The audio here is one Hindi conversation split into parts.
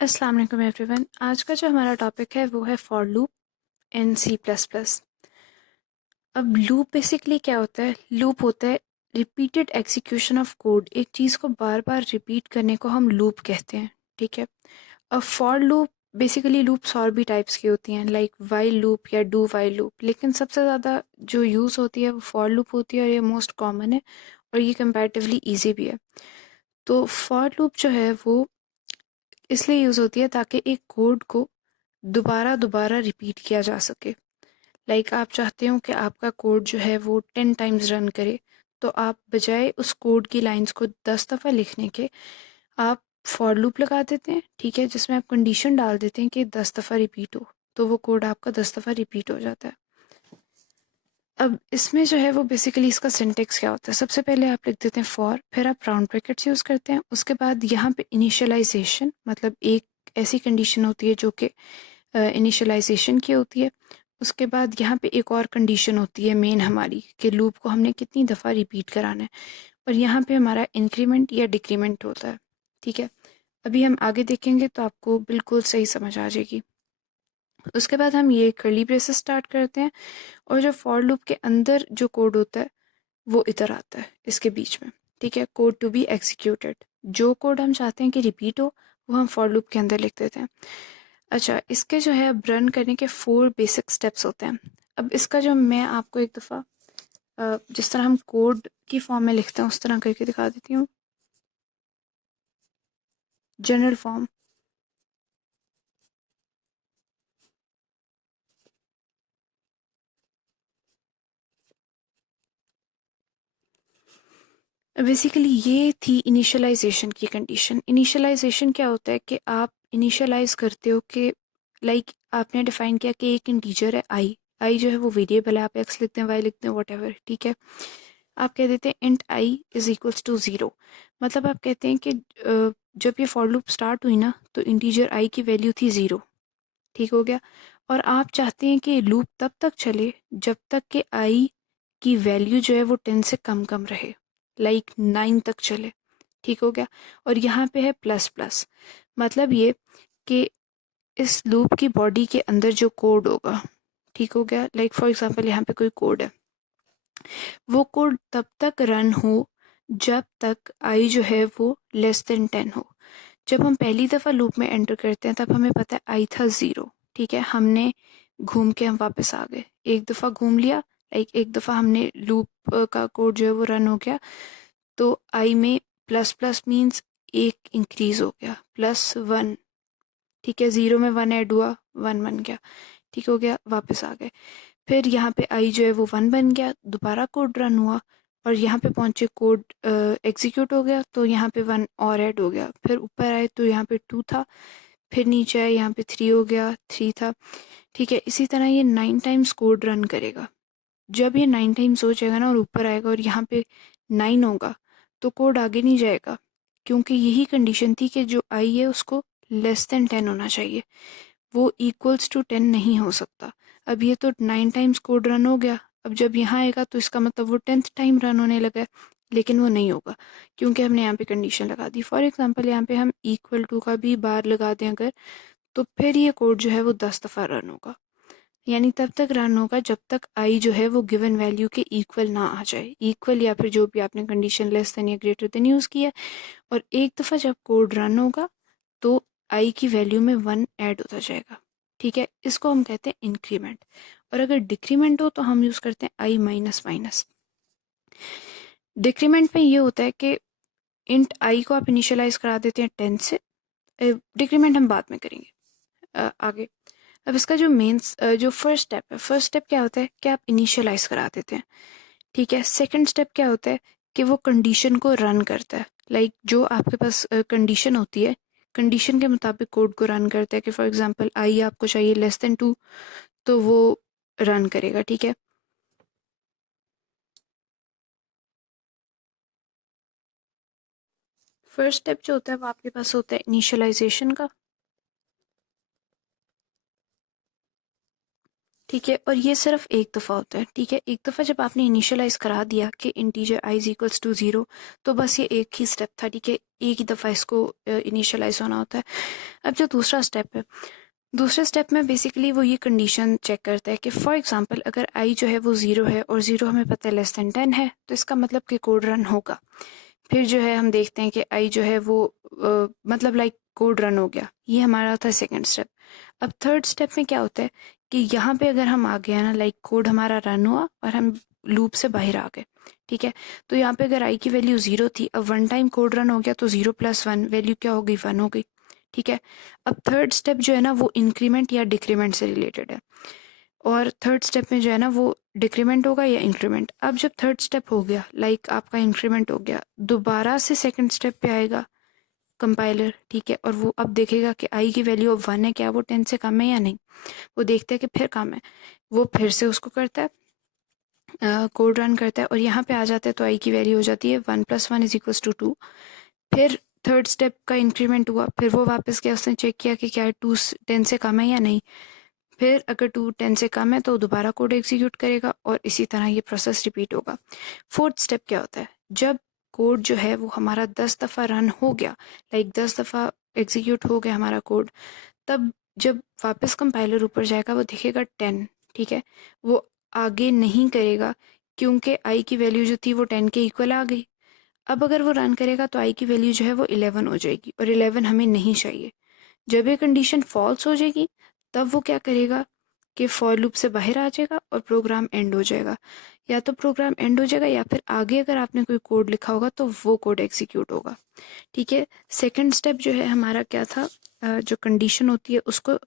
अस्सलाम वालेकुम एवरीवन। आज का जो हमारा टॉपिक है वो है for loop in C plus plus. अब लूप बेसिकली क्या होता है? लूप होता है रिपीटेड एग्जीक्यूशन ऑफ कोड। एक चीज़ को बार बार रिपीट करने को हम लूप कहते हैं, ठीक है। अब फॉर लूप बेसिकली लूप्स और भी टाइप्स की होती हैं, लाइक वाइल लूप या डू वाइल लूप, लेकिन सबसे ज़्यादा जो यूज़ होती है वो फॉर लूप होती है और ये मोस्ट कॉमन है और ये कंपैरेटिवली ईजी भी है। तो फॉर लूप जो है वो इसलिए यूज़ होती है ताकि एक कोड को दोबारा दोबारा रिपीट किया जा सके। लाइक आप चाहते हो कि आपका कोड जो है वो 10 टाइम्स रन करे, तो आप बजाय उस कोड की लाइंस को 10 दफ़ा लिखने के आप फॉर लूप लगा देते हैं, ठीक है, जिसमें आप कंडीशन डाल देते हैं कि 10 दफ़ा रिपीट हो, तो वो कोड आपका 10 दफ़ा रिपीट हो जाता है। अब इसमें जो है वो बेसिकली इसका सिंटेक्स क्या होता है? सबसे पहले आप लिख देते हैं फॉर, फिर आप राउंड ब्रैकेट्स यूज़ करते हैं, उसके बाद यहाँ पे इनिशियलाइजेशन, मतलब एक ऐसी कंडीशन होती है जो कि इनिशियलाइजेशन की होती है। उसके बाद यहाँ पे एक और कंडीशन होती है मेन हमारी, कि लूप को हमने कितनी दफ़ा रिपीट कराना है, और यहाँ पे हमारा इंक्रीमेंट या डिक्रीमेंट होता है, ठीक है। अभी हम आगे देखेंगे तो आपको बिल्कुल सही समझ आ जाएगी। उसके बाद हम ये कर्ली ब्रेसेस स्टार्ट करते हैं, और जो फॉर लूप के अंदर जो कोड होता है वो इधर आता है इसके बीच में, ठीक है। कोड टू बी एग्जीक्यूटेड, जो कोड हम चाहते हैं कि रिपीट हो वो हम फॉर लूप के अंदर लिख देते हैं। अच्छा, इसके जो है अब रन करने के 4 बेसिक स्टेप्स होते हैं। अब इसका जो मैं आपको एक दफ़ा जिस तरह हम कोड की फॉर्म में लिखते हैं उस तरह करके दिखा देती हूँ। जनरल फॉर्म, बेसिकली ये थी इनिशियलाइजेशन की कंडीशन। इनिशियलाइजेशन क्या होता है कि आप इनिशियलाइज करते हो कि लाइक आपने डिफाइन किया कि एक इंटीजर है आई, आई जो है वो वेरिएबल है, आप एक्स लिखते हैं, वाई लिखते हैं, वट, ठीक है। आप कह देते हैं int i is equals to zero. मतलब आप कहते हैं कि जब ये फॉर लूप स्टार्ट हुई ना तो इंटीजर आई की वैल्यू थी ज़ीरो, ठीक हो गया। और आप चाहते हैं कि लूप तब तक चले जब तक कि आई की वैल्यू जो है वो 10 से कम कम रहे, लाइक 9 तक चले, ठीक हो गया। और यहाँ पे है प्लस प्लस, मतलब ये कि इस लूप की बॉडी के अंदर जो कोड होगा, ठीक हो गया, लाइक फॉर एग्जांपल यहाँ पे कोई कोड है, वो कोड तब तक रन हो जब तक आई जो है वो लेस देन 10 हो। जब हम पहली दफ़ा लूप में एंटर करते हैं तब हमें पता है आई था ज़ीरो, ठीक है। हमने घूम के हम वापस आ गए, एक दफ़ा घूम लिया, लाइक एक दफ़ा हमने लूप का कोड जो है वो रन हो गया, तो आई में प्लस प्लस मीन्स एक इंक्रीज हो गया, +1, ठीक है। ज़ीरो में 1 ऐड हुआ, 1 बन गया, ठीक हो गया, वापस आ गए। फिर यहाँ पे आई जो है वो 1 बन गया, दोबारा कोड रन हुआ और यहाँ पे पहुँचे, कोड एग्जीक्यूट हो गया, तो यहाँ पे 1 और ऐड हो गया। फिर ऊपर आए तो यहाँ पे 2 था, फिर नीचे आए यहाँ पे 3 हो गया, 3 था, ठीक है। इसी तरह ये 9 टाइम्स कोड रन करेगा। जब ये 9 टाइम्स हो जाएगा ना और ऊपर आएगा और यहाँ पे 9 होगा, तो कोड आगे नहीं जाएगा, क्योंकि यही कंडीशन थी कि जो आई है उसको लेस देन 10 होना चाहिए, वो इक्वल्स टू 10 नहीं हो सकता। अब ये तो 9 टाइम्स कोड रन हो गया, अब जब यहाँ आएगा तो इसका मतलब वो 10th टाइम रन होने लगा है, लेकिन वो नहीं होगा क्योंकि हमने यहाँ पे कंडीशन लगा दी। फॉर एग्जांपल यहाँ पे हम इक्वल टू का भी बार लगा दें अगर, तो फिर ये कोड जो है वो 10 दफ़ा रन होगा, यानी तब तक रन होगा जब तक आई जो है वो गिवन वैल्यू के इक्वल ना आ जाए, इक्वल या फिर जो भी आपने कंडीशन लेस देन या ग्रेटर देन यूज़ किया। और एक दफ़ा जब कोड रन होगा तो आई की वैल्यू में 1 ऐड होता जाएगा, ठीक है। इसको हम कहते हैं इंक्रीमेंट। और अगर डिक्रीमेंट हो तो हम यूज़ करते हैं आई माइनस माइनस। डिक्रीमेंट में ये होता है कि इंट आई को आप इनिशियलाइज करा देते हैं 10 से, डिक्रीमेंट हम बाद में करेंगे आगे। अब इसका जो मेन जो फर्स्ट स्टेप है, फर्स्ट स्टेप क्या होता है कि आप इनिशियलाइज करा देते हैं, ठीक है। सेकंड स्टेप क्या होता है कि वो कंडीशन को रन करता है, लाइक जो आपके पास कंडीशन होती है, कंडीशन के मुताबिक कोड को रन करता है कि फॉर एग्जांपल आई आपको चाहिए लेस देन 2, तो वो रन करेगा, ठीक है। फर्स्ट स्टेप जो होता है वो आपके पास होता है इनिशियलाइजेशन का। ठीक है, और ये सिर्फ एक दफ़ा होता है। ठीक है, एक दफ़ा जब आपने इनिशियलाइज करा दिया कि integer i is equals to zero, तो बस ये एक ही स्टेप था। ठीक है, एक ही दफ़ा इसको इनिशियलाइज होना होता है। अब जो दूसरा स्टेप है, दूसरे स्टेप में बेसिकली वो ये कंडीशन चेक करता है कि फॉर एग्जांपल अगर आई जो है वो ज़ीरो है और ज़ीरो हमें पता है लेस दैन 10 है, तो इसका मतलब कि कोड रन होगा। फिर जो है हम देखते हैं कि आई जो है वो मतलब लाइक कोड रन हो गया। ये हमारा था सेकंड स्टेप। अब थर्ड स्टेप में क्या होता है कि यहाँ पे अगर हम आ गए ना, लाइक कोड हमारा रन हुआ और हम लूप से बाहर आ गए। ठीक है, तो यहाँ पे अगर आई की वैल्यू ज़ीरो थी, अब वन टाइम कोड रन हो गया तो ज़ीरो प्लस वन वैल्यू क्या हो गई, वन हो गई। ठीक है, अब थर्ड स्टेप जो है ना वो इंक्रीमेंट या डिक्रीमेंट से रिलेटेड है, और थर्ड स्टेप में जो है ना वो डिक्रीमेंट होगा या इंक्रीमेंट। अब जब थर्ड स्टेप हो गया, लाइक आपका इंक्रीमेंट हो गया, दोबारा से सेकंड स्टेप पे आएगा कंपाइलर। ठीक है, और वो अब देखेगा कि आई की वैल्यू अब वन है, क्या वो 10 से कम है या नहीं। वो देखता है कि फिर कम है, वो फिर से उसको करता है, कोड रन करता है, और यहाँ पे आ जाता है तो आई की वैल्यू हो जाती है one plus one is equals to two. फिर थर्ड स्टेप का इंक्रीमेंट हुआ, फिर वो वापस गया, उसने चेक किया कि क्या टू 10 से कम है या नहीं। फिर अगर टू 10 से कम है तो दोबारा कोड एग्जीक्यूट करेगा, और इसी तरह ये प्रोसेस रिपीट होगा। फोर्थ स्टेप क्या होता है, जब कोड जो है वो हमारा 10 दफ़ा रन हो गया, लाइक 10 दफ़ा एग्जीक्यूट हो गया हमारा कोड, तब जब वापस कंपाइलर ऊपर जाएगा वो देखेगा 10। ठीक है, वो आगे नहीं करेगा क्योंकि आई की वैल्यू जो थी वो 10 के इक्वल आ गई। अब अगर वो रन करेगा तो आई की वैल्यू जो है वो 11 हो जाएगी, और 11 हमें नहीं चाहिए। जब ये कंडीशन फॉल्स हो जाएगी, तब वो क्या करेगा कि फॉर लूप से बाहर आ जाएगा और प्रोग्राम एंड हो जाएगा। या तो प्रोग्राम एंड हो जाएगा, या फिर आगे अगर आपने कोई कोड लिखा होगा तो वो कोड एग्जीक्यूट होगा। ठीक है, सेकंड स्टेप जो है हमारा क्या था, जो कंडीशन होती है उसको,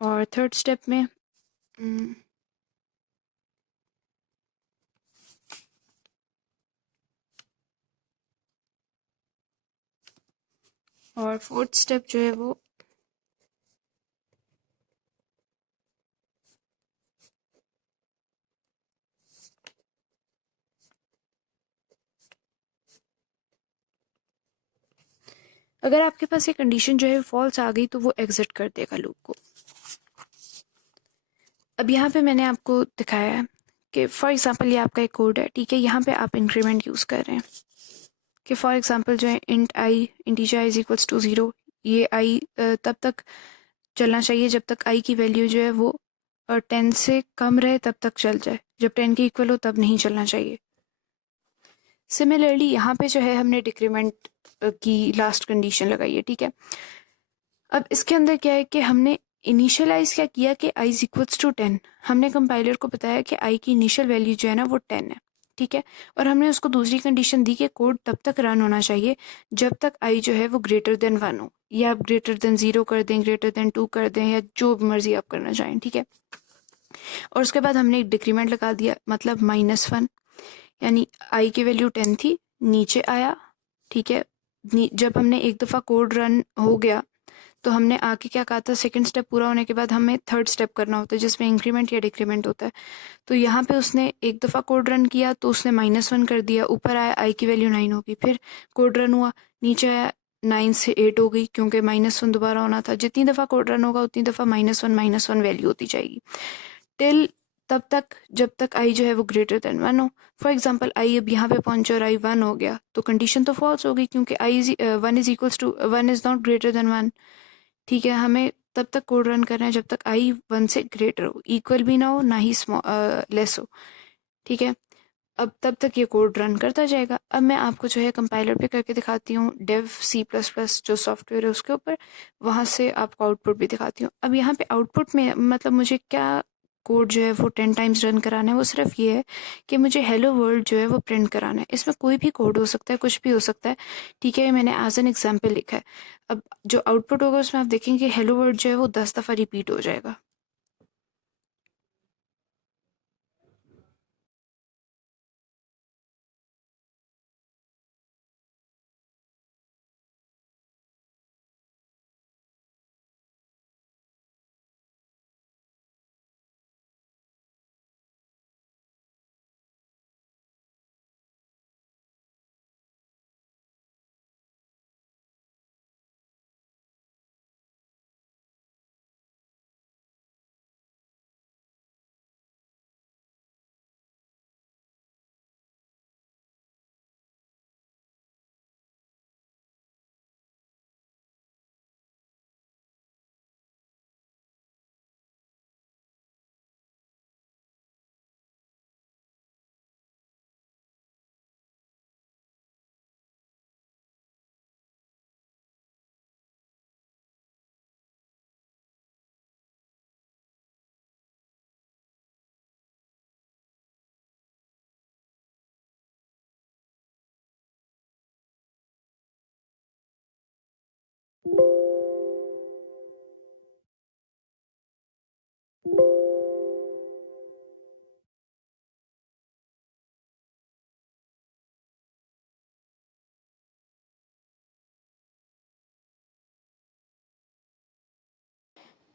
और थर्ड स्टेप में हम्म, और फोर्थ स्टेप जो है वो, अगर आपके पास ये कंडीशन जो है फॉल्स आ गई तो वो एग्जिट कर देगा लूप को। अब यहाँ पे मैंने आपको दिखाया है कि फॉर एग्जांपल ये आपका एक कोड है। ठीक है, यहाँ पे आप इंक्रीमेंट यूज़ कर रहे हैं कि फॉर एग्जांपल जो है int i integer i is equals to zero, ये आई तब तक चलना चाहिए जब तक आई की वैल्यू जो है वो 10 से कम रहे, तब तक चल जाए। जब 10 के इक्वल हो तब नहीं चलना चाहिए। सिमिलरली यहाँ पे जो है हमने डिक्रीमेंट की लास्ट कंडीशन लगाई है। ठीक है, अब इसके अंदर क्या है कि हमने इनिशियलाइज क्या किया कि आई इज इक्वल्स टू 10। हमने कंपाइलर को बताया कि आई की इनिशियल वैल्यू जो है ना वो 10 है। ठीक है, और हमने उसको दूसरी कंडीशन दी कि कोड तब तक रन होना चाहिए जब तक आई जो है वो ग्रेटर देन वन हो, या आप ग्रेटर देन जीरो कर दें, ग्रेटर देन टू कर दें, या जो मर्जी आप करना चाहें। ठीक है, और उसके बाद हमने एक डिक्रीमेंट लगा दिया, मतलब -1, यानी आई की वैल्यू 10 थी, नीचे आया। ठीक है, जब हमने एक दफ़ा कोड रन हो गया तो हमने आगे क्या कहा था, सेकंड स्टेप पूरा होने के बाद हमें थर्ड स्टेप करना होता है जिसमें इंक्रीमेंट या डिक्रीमेंट होता है। तो यहाँ पे उसने एक दफ़ा कोड रन किया तो उसने -1 कर दिया, ऊपर आया आई की वैल्यू 9 होगी। फिर कोड रन हुआ, नीचे आया 9 से 8 हो गई, क्योंकि -1 दोबारा होना था। जितनी दफ़ा कोड रन होगा उतनी दफ़ा -1 वैल्यू होती जाएगी, टिल तब तक जब तक आई जो है वो ग्रेटर देन वन हो। फॉर एग्जाम्पल आई अब यहाँ पे पहुंचे और आई वन हो गया तो कंडीशन तो फॉल्स हो गई, क्योंकि I is one is equals to one is not greater than one. ठीक है, हमें तब तक कोड रन करना है जब तक आई वन से ग्रेटर हो, इक्वल भी ना हो ना ही लेस हो। ठीक है, अब तब तक ये कोड रन करता जाएगा। अब मैं आपको जो है कंपाइलर पे करके दिखाती हूँ, डेव C++ जो सॉफ्टवेयर है उसके ऊपर, वहाँ से आपको आउटपुट भी दिखाती हूँ। अब यहाँ पे आउटपुट में मतलब मुझे क्या कोड जो है वो 10 टाइम्स रन कराना है, वो सिर्फ ये है कि मुझे हेलो वर्ल्ड जो है वो प्रिंट कराना है। इसमें कोई भी कोड हो सकता है, कुछ भी हो सकता है। ठीक है, मैंने एज एन एग्जाम्पल लिखा है। अब जो आउटपुट होगा उसमें आप देखेंगे हेलो वर्ल्ड जो है वो 10 दफ़ा रिपीट हो जाएगा।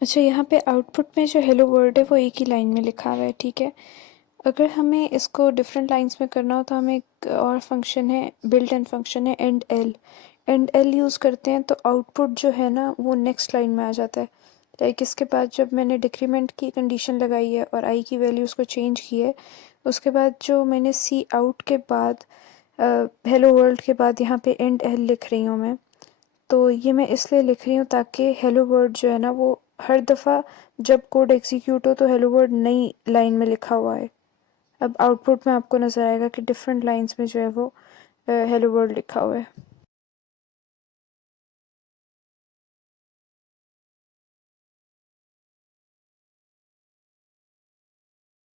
अच्छा, यहाँ पे आउटपुट में जो हेलो वर्ड है वो एक ही लाइन में लिखा हुआ है, ठीक है। अगर हमें इसको डिफरेंट लाइंस में करना हो तो हमें एक और फंक्शन है, बिल्ट इन फंक्शन है एंड एल यूज़ करते हैं तो आउटपुट जो है ना वो नेक्स्ट लाइन में आ जाता है। लाइक इसके बाद जब मैंने डिक्रीमेंट की कंडीशन लगाई है और आई की वैल्यूज़ को चेंज की है, उसके बाद जो मैंने सी आउट के बाद हेलो वर्ल्ड के बाद यहाँ पे एंड एल लिख रही हूँ मैं। तो ये मैं इसलिए लिख रही हूँ ताकि हेलो वर्ड जो है ना वो हर दफ़ा जब कोड एग्जीक्यूट हो तो हेलो वर्ड नई लाइन में लिखा हुआ है। अब आउटपुट में आपको नज़र आएगा कि डिफरेंट लाइंस में जो है वो हेलो वर्ड लिखा हुआ है।